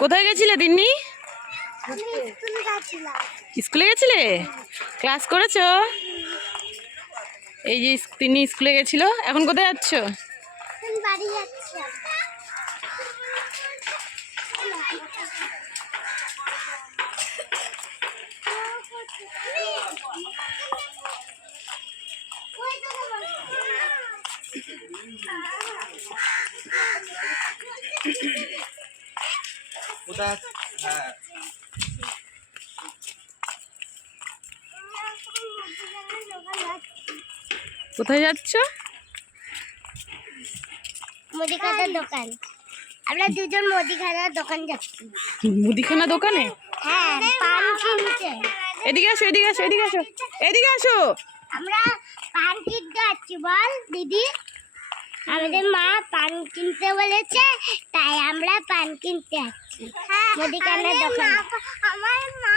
কোথায় গেছিলে তিন্নি? স্কুলে গেছিলে? ক্লাস করেছো? এই যে তিন্নি স্কুলে গেছিল, এখন কোথায় যাচ্ছ? বাড়ি যাচ্ছি। কোথায় যাচ্ছ? মুদিখানার দোকান। আমরা দুজন মুদিখানার দোকান যাচ্ছি। মুদিখানা দোকানে? হ্যাঁ, পান কিনতে। এদিকে আসো, এদিকে আসো, এদিকে আসো, এদিকে আসো। আমরা পান কিনতে যাচ্ছি, বল দিদি। আমাদের মা পান কিনতে বলেছে, তাই আমরা পান কিনতে যাচ্ছি মুদিখানার দোকান। আমার মা